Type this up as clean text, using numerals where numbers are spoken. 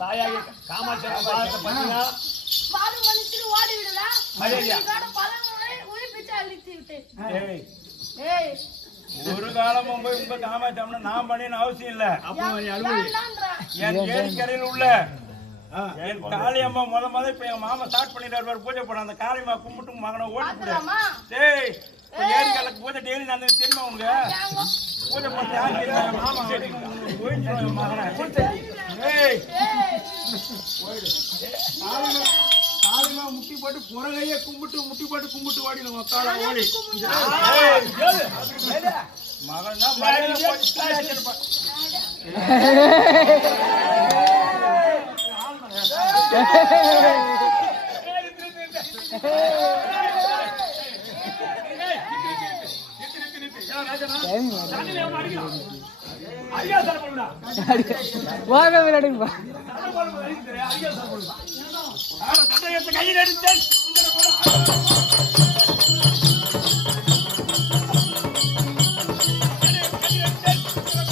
தாயாகி காமாட்சி பார்த்தீங்கன்னா ஓடி விடுதா உயிர்ப்பிச்சு அழித்து விட்டேன். ஒரு காலமும் போய் உங்க காமாட்சி நான் பண்ணின அவசியம் இல்ல. என் ஏரிக்கரையில் உள்ள என் காளியம்மா முத இப்ப எங்க மாமா ஸ்டார்ட் பண்ணிட்டாரு பூஜை போட. அந்த காளியம்மா கும்பிட்டு மகனை ஓட்டு டேய் ஏரிக்கலுக்கு பூஜை டெய்லி நான் தெரியுமா உங்க பூஜை பண்ண யாரு மாமா போயிட்டு மகனை காளியம்மா முட்டி போட்டு புறகையே முட்டி போட்டு கும்பிட்டு ஓடி நம்ம கால ஓடி மகன் தான் கையில் எடுத்தேன்